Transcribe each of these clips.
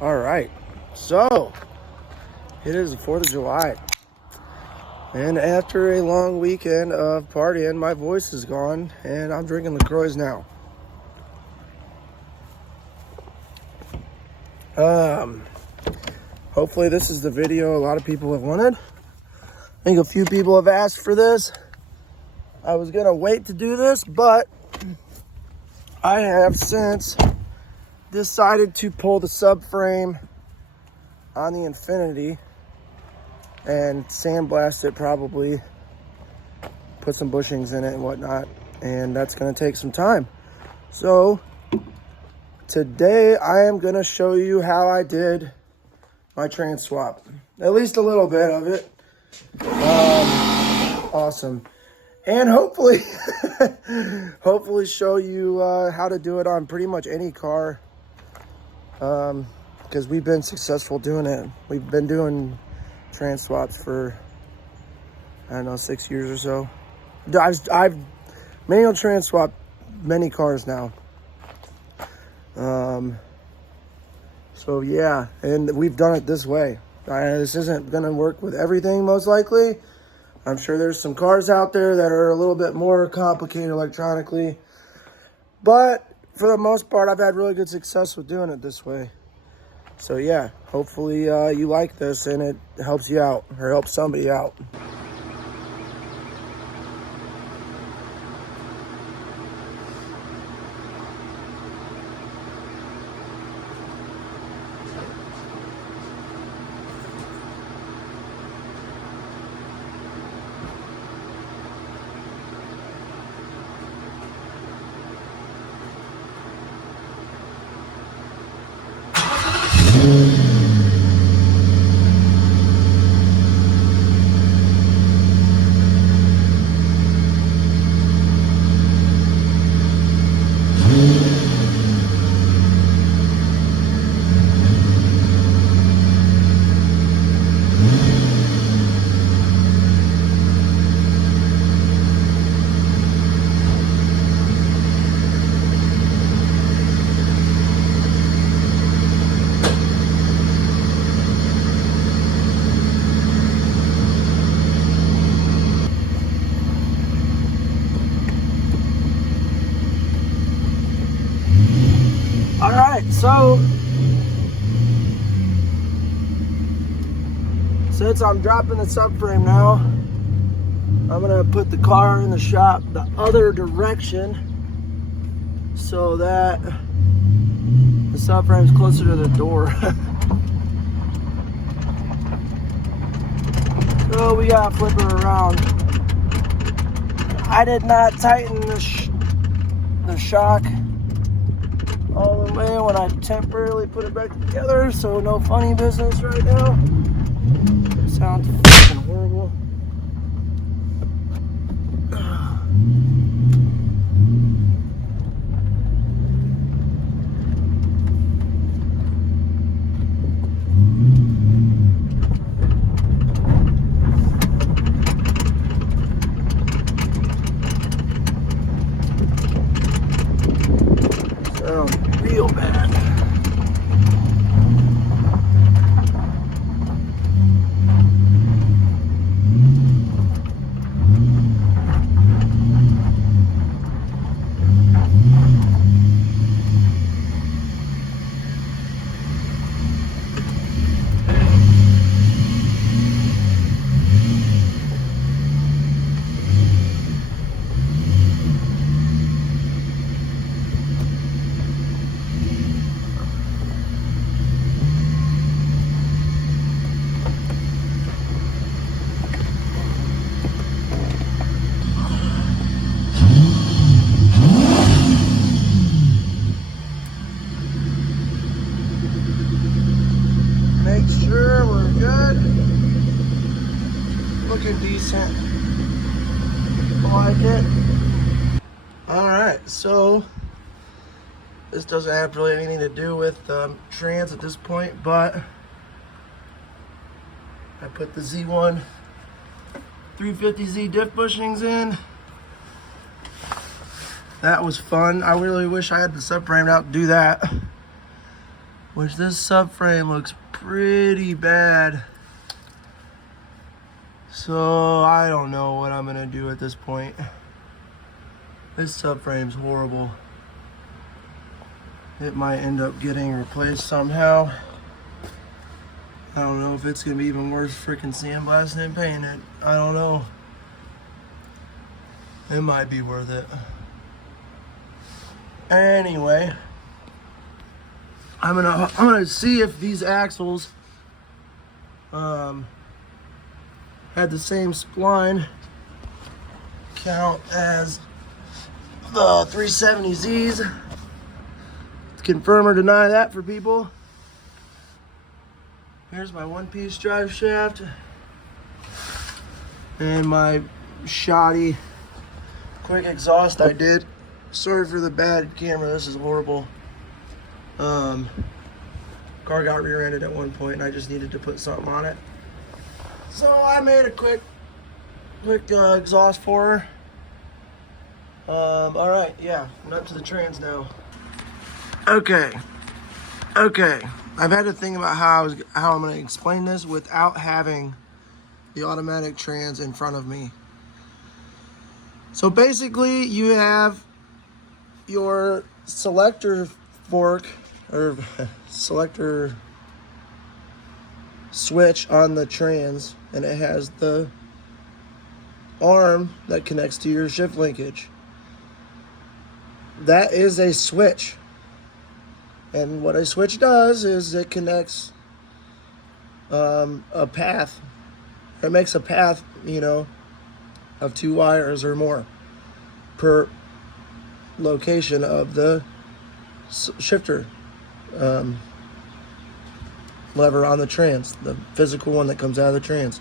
All right, so it is the 4th of July, and after a long weekend of partying, my voice is gone, and I'm drinking LaCroix now. Hopefully this is the video a lot of people have wanted. I think a few people have asked for this. I was gonna wait to do this, but I have since decided to pull the subframe on the Infinity and sandblast it, probably put some bushings in it and whatnot, and that's going to take some time. So today I am going to show you how I did my trans swap, at least a little bit of it. Awesome. And hopefully hopefully show you how to do it on pretty much any car, because we've been successful doing it. We've been doing trans swaps for, I don't know, 6 years or so. I've manual trans swapped many cars now. So yeah, and we've done it this way. This isn't gonna work with everything, most likely. I'm sure there's some cars out there that are a little bit more complicated electronically, but for the most part, I've had really good success with doing it this way. So yeah, hopefully you like this and it helps you out, or helps somebody out. All right, so since I'm dropping the subframe now, I'm gonna put the car in the shop the other direction so that the subframe's closer to the door. So we gotta flip her around. I did not tighten the shock all the way when I temporarily put it back together, so no funny business right now. It sounds fucking horrible. Sounds real bad. Make sure we're good. Looking decent. Like it. Alright, so this doesn't have really anything to do with trans at this point, but I put the Z1 350Z diff bushings in. That was fun. I really wish I had the subframe out to do that. which this subframe looks pretty bad. So I don't know what I'm gonna do at this point. This subframe's horrible. It might end up getting replaced somehow. I don't know if it's gonna be even worse freaking sandblasting and painting it. I don't know. It might be worth it. Anyway, I'm gonna see if these axles had the same spline count as the 370Zs. Confirm or deny that for people. Here's my one-piece drive shaft and my shoddy quick exhaust I did. Sorry for the bad camera, this is horrible. Car got rear-ended at one point and I just needed to put something on it. So I made a quick exhaust for her. All right, yeah, I'm up to the trans now. Okay. I've had to think about how I'm going to explain this without having the automatic trans in front of me. So basically, you have your selector fork or selector switch on the trans, and it has the arm that connects to your shift linkage. That is a switch. And what a switch does is it connects a path. It makes a path, of 2 wires or more per location of the shifter lever on the trans, the physical one that comes out of the trans.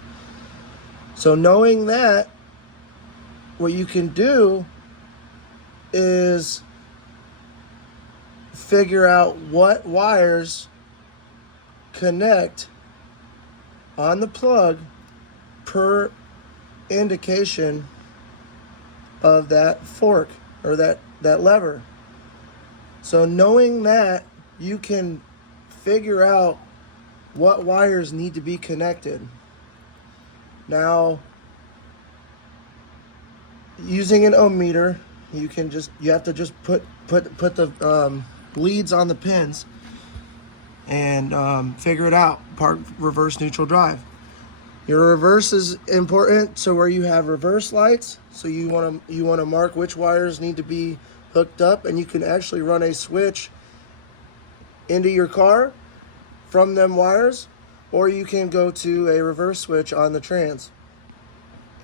So knowing that, what you can do is figure out what wires connect on the plug per indication of that fork or that lever. So knowing that, you can figure out what wires need to be connected. Now, using an ohm meter, you have to just put the leads on the pins and figure it out. Park, reverse, neutral, drive. Your reverse is important, so where you have reverse lights, so you want to mark which wires need to be hooked up, and you can actually run a switch into your car from them wires, or you can go to a reverse switch on the trans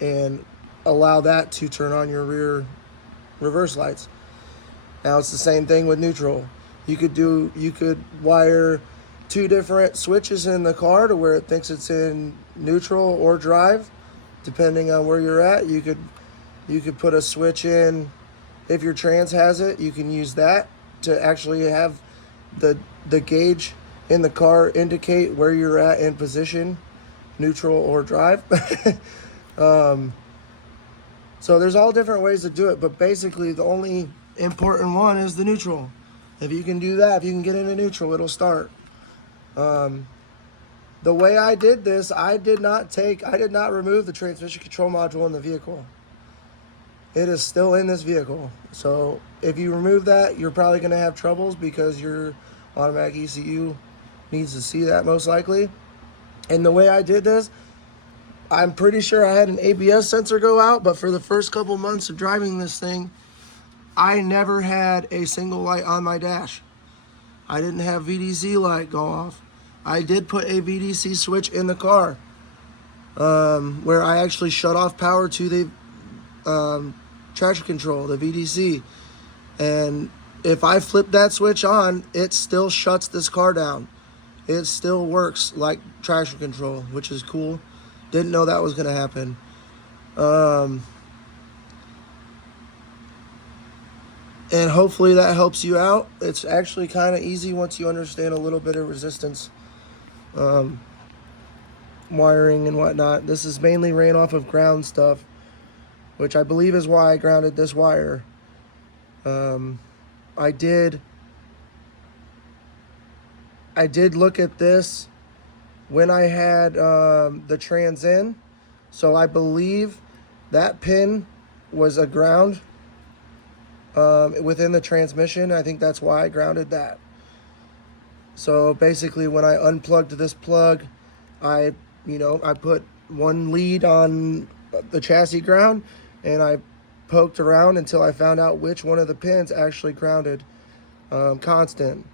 and allow that to turn on your rear reverse lights. Now it's the same thing with neutral. You could wire 2 different switches in the car to where it thinks it's in neutral or drive, depending on where you're at. You could put a switch in. If your trans has it, you can use that to actually have the gauge in the car indicate where you're at in position, neutral or drive. So there's all different ways to do it, but basically the only important one is the neutral. If you can do that, if you can get into neutral, it'll start. The way I did this, I did not remove the transmission control module in the vehicle. It is still in this vehicle. So if you remove that, you're probably going to have troubles because your automatic ECU needs to see that most likely. And the way I did this, I'm pretty sure I had an ABS sensor go out, but for the first couple months of driving this thing, I never had a single light on my dash. I didn't have VDC light go off. I did put a VDC switch in the car where I actually shut off power to the traction control, the VDC. And if I flip that switch on, it still shuts this car down. It still works like traction control, which is cool. Didn't know that was going to happen. And hopefully that helps you out. It's actually kind of easy once you understand a little bit of resistance wiring and whatnot. This is mainly ran off of ground stuff, which I believe is why I grounded this wire. I did I did look at this when I had the trans in. So I believe that pin was a ground within the transmission. I think that's why I grounded that. So basically when I unplugged this plug, I put one lead on the chassis ground and I poked around until I found out which one of the pins actually grounded constant.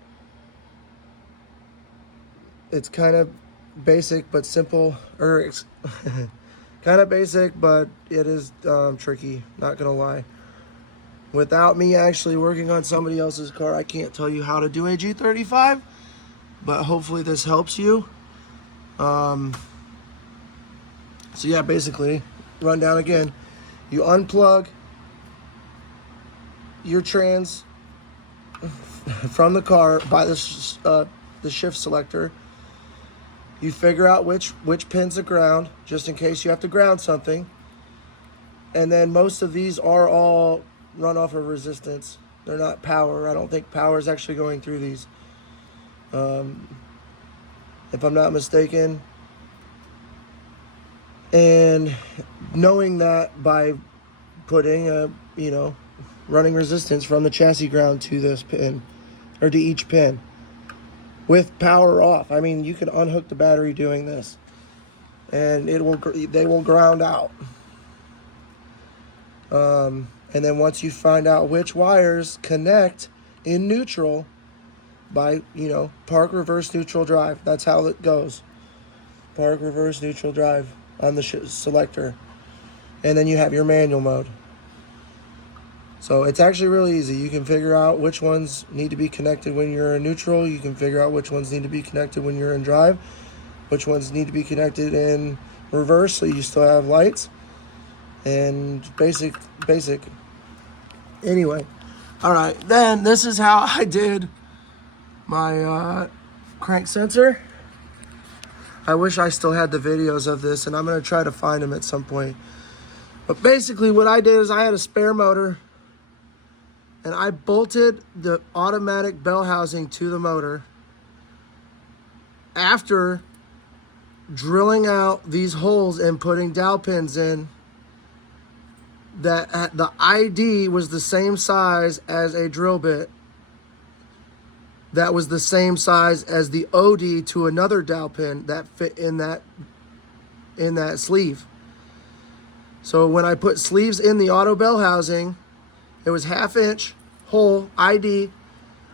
It's kind of basic but simple, or kind of basic, but it is tricky, not gonna lie. Without me actually working on somebody else's car, I can't tell you how to do a G35, but hopefully this helps you. So yeah, basically, run down again. You unplug your trans from the car by the shift selector. You figure out which pin's the ground, just in case you have to ground something. And then most of these are all run off of resistance. They're not power. I don't think power is actually going through these. If I'm not mistaken. And knowing that by putting running resistance from the chassis ground to this pin, or to each pin, with power off. I mean, you can unhook the battery doing this, and they will ground out. And then once you find out which wires connect in neutral by, park, reverse, neutral, drive. That's how it goes. Park, reverse, neutral, drive on the selector. And then you have your manual mode. So it's actually really easy. You can figure out which ones need to be connected when you're in neutral. You can figure out which ones need to be connected when you're in drive. Which ones need to be connected in reverse so you still have lights. And basic. Anyway. Alright, then this is how I did my crank sensor. I wish I still had the videos of this, and I'm going to try to find them at some point. But basically what I did is I had a spare motor, and I bolted the automatic bell housing to the motor after drilling out these holes and putting dowel pins in. That the ID was the same size as a drill bit. That was the same size as the OD to another dowel pin that fit in that sleeve. So when I put sleeves in the auto bell housing, it was 1/2 inch hole ID.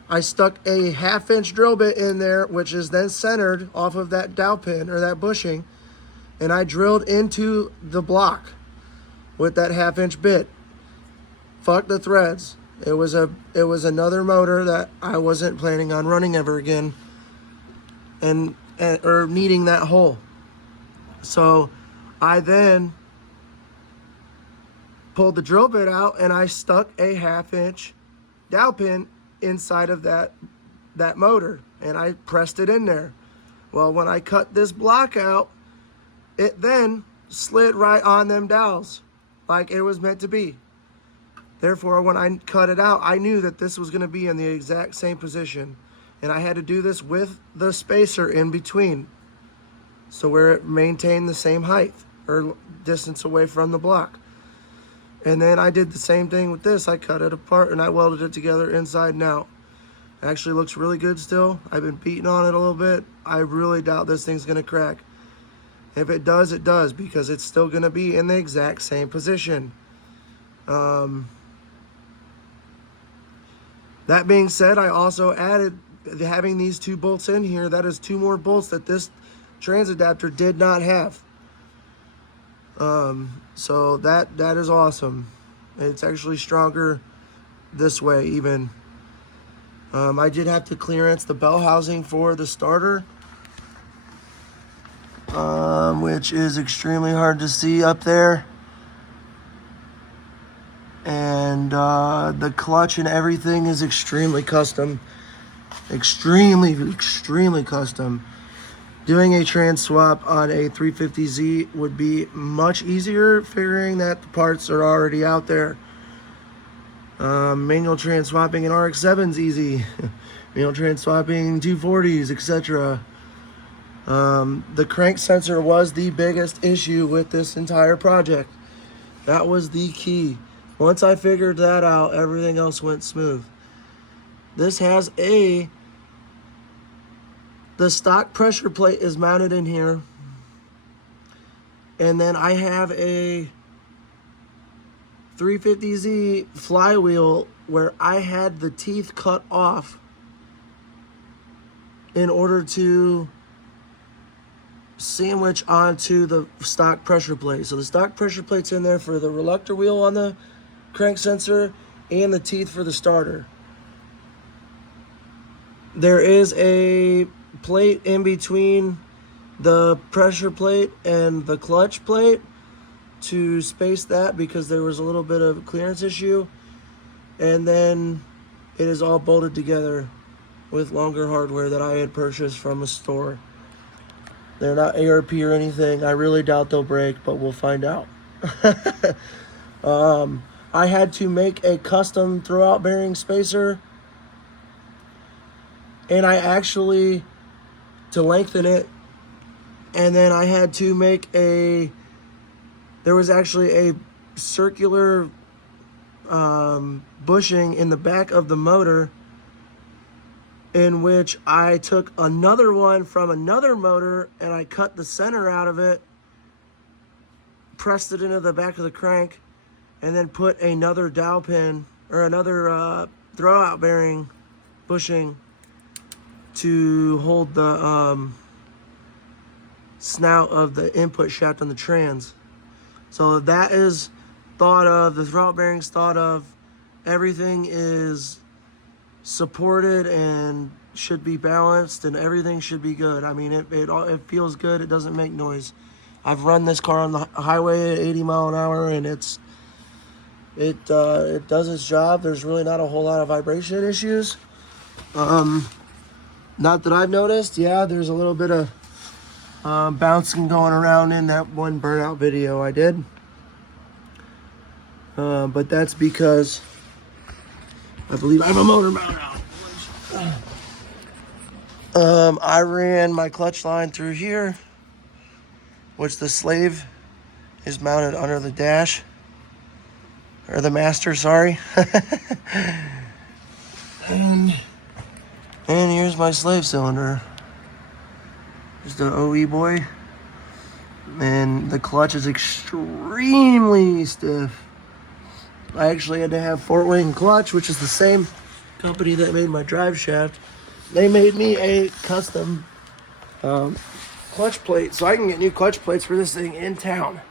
I stuck a 1/2 inch drill bit in there, which is then centered off of that dowel pin or that bushing, and I drilled into the block with that 1/2 inch bit. Fuck the threads. It was another motor that I wasn't planning on running ever again, or needing that hole. So I then pulled the drill bit out and I stuck a 1/2 inch dowel pin inside of that motor, and I pressed it in there. Well, when I cut this block out, it then slid right on them dowels like it was meant to be. Therefore, when I cut it out, I knew that this was going to be in the exact same position. And I had to do this with the spacer in between, so where it maintained the same height or distance away from the block. And then I did the same thing with this. I cut it apart and I welded it together inside and out. It actually looks really good still. I've been beating on it a little bit. I really doubt this thing's going to crack. If it does, it does, because it's still going to be in the exact same position. That being said, I also added, having these 2 bolts in here, that is 2 more bolts that this trans adapter did not have. So that is awesome. It's actually stronger this way even. I did have to clearance the bell housing for the starter, which is extremely hard to see up there. And the clutch and everything is extremely custom. Extremely custom. Doing a trans swap on a 350Z would be much easier, figuring that the parts are already out there. Manual trans swapping an RX-7's easy. trans swapping 240s, etc. The crank sensor was the biggest issue with this entire project. That was the key. Once I figured that out, everything else went smooth. This has the stock pressure plate is mounted in here. And then I have a 350Z flywheel where I had the teeth cut off in order to sandwich onto the stock pressure plate. So the stock pressure plate's in there for the reluctor wheel on the crank sensor and the teeth for the starter. There is a plate in between the pressure plate and the clutch plate to space that because there was a little bit of a clearance issue. And then it is all bolted together with longer hardware that I had purchased from a store. They're not ARP or anything. I really doubt they'll break, but we'll find out. I had to make a custom throwout bearing spacer. And I actually, to lengthen it, and then I had to make there was actually a circular bushing in the back of the motor in which I took another one from another motor and I cut the center out of it, pressed it into the back of the crank, and then put another dowel pin or another throwout bearing bushing to hold the snout of the input shaft on the trans. So that is thought of, the throwout bearings thought of, everything is supported and should be balanced and everything should be good. I mean, it feels good. It doesn't make noise. I've run this car on the highway at 80 mile an hour and it does its job. There's really not a whole lot of vibration issues. Not that I've noticed. Yeah, there's a little bit of bouncing going around in that one burnout video I did. But that's because I believe I have a motor mount out. I ran my clutch line through here, which the slave is mounted under the dash, or the master, sorry. And here's my slave cylinder. Just an OE boy. And the clutch is extremely stiff. I actually had to have Fort Wayne Clutch, which is the same company that made my drive shaft. They made me a custom clutch plate, so I can get new clutch plates for this thing in town.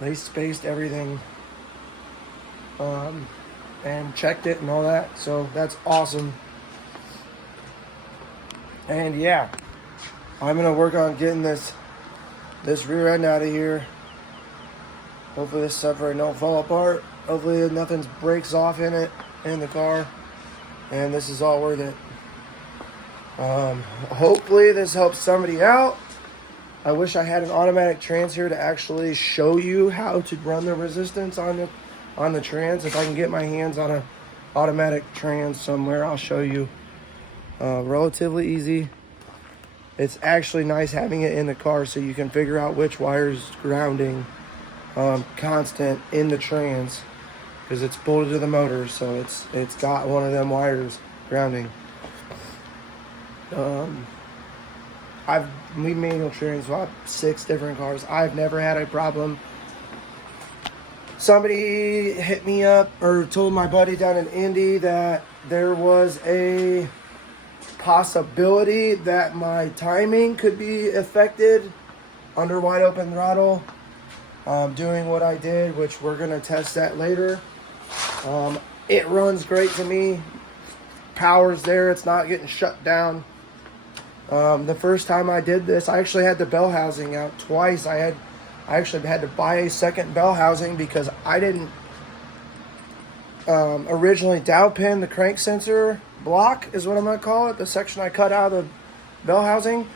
They spaced everything and checked it and all that, so that's awesome. And yeah, I'm gonna work on getting this rear end out of here. Hopefully this subframe don't fall apart. Hopefully nothing breaks off in the car, and this is all worth it. Hopefully this helps somebody out. I wish I had an automatic trans here to actually show you how to run the resistance on the trans. If I can get my hands on an automatic trans somewhere, I'll show you. Relatively easy. It's actually nice having it in the car so you can figure out which wire's grounding constant in the trans, because it's bolted to the motor, so it's got one of them wires grounding. We manual trans swapped 6 different cars. I've never had a problem. Somebody hit me up or told my buddy down in Indy that there was a possibility that my timing could be affected under wide open throttle. Doing what I did, which we're going to test that later. It runs great to me. Power's there. It's not getting shut down. The first time I did this, I actually had the bell housing out twice. I actually had to buy a second bell housing because I didn't originally dowel pin the crank sensor block, is what I'm going to call it, the section I cut out of the bell housing.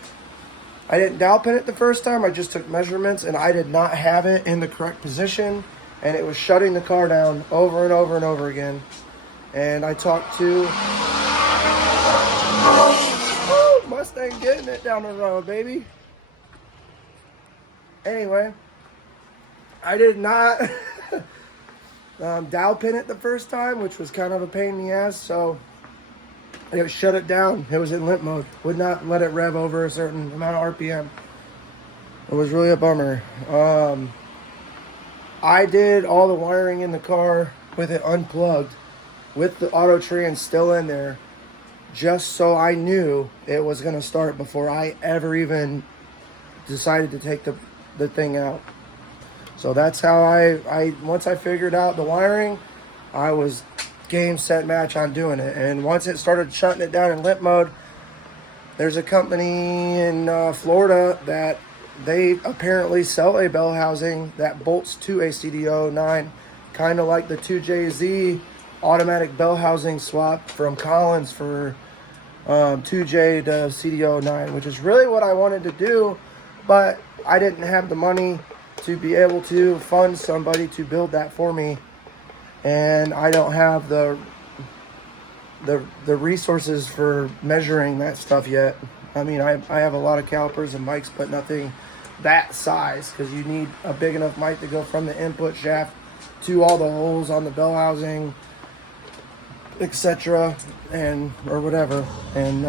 I didn't dowel pin it the first time. I just took measurements and I did not have it in the correct position, and it was shutting the car down over and over and over again. And I talked to Mustang getting it down the road, baby. Anyway, I did not dowel pin it the first time, which was kind of a pain in the ass, so it shut it down. It was in limp mode. Would not let it rev over a certain amount of RPM. It was really a bummer. I did all the wiring in the car with it unplugged, with the auto trans still in there, just so I knew it was going to start before I ever even decided to take the thing out. So that's how I once I figured out the wiring, I was game, set, match on doing it. And once it started shutting it down in limp mode, there's a company in Florida that they apparently sell a bell housing that bolts to a CDO09, kind of like the 2JZ automatic bell housing swap from Collins for 2J to CDO09, which is really what I wanted to do, but I didn't have the money to be able to fund somebody to build that for me, and I don't have the resources for measuring that stuff yet. I mean, I have a lot of calipers and mics, but nothing that size, because you need a big enough mic to go from the input shaft to all the holes on the bell housing, etc., and or whatever. And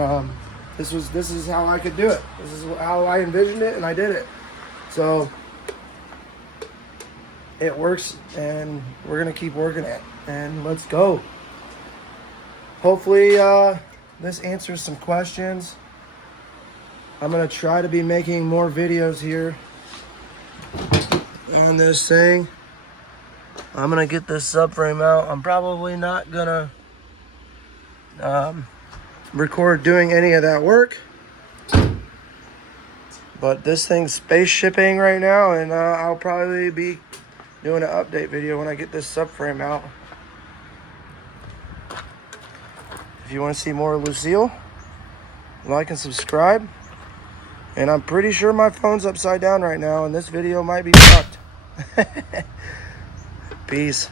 this is how I could do it. This is how I envisioned it, and I did it. So it works, and we're gonna keep working it, and let's go. Hopefully this answers some questions. I'm gonna try to be making more videos here on this thing. I'm gonna get this subframe out. I'm probably not gonna record doing any of that work, but this thing's space shipping right now, and I'll probably be doing an update video when I get this subframe out. If you want to see more of Lucille, like and subscribe. And I'm pretty sure my phone's upside down right now, and this video might be fucked. Peace.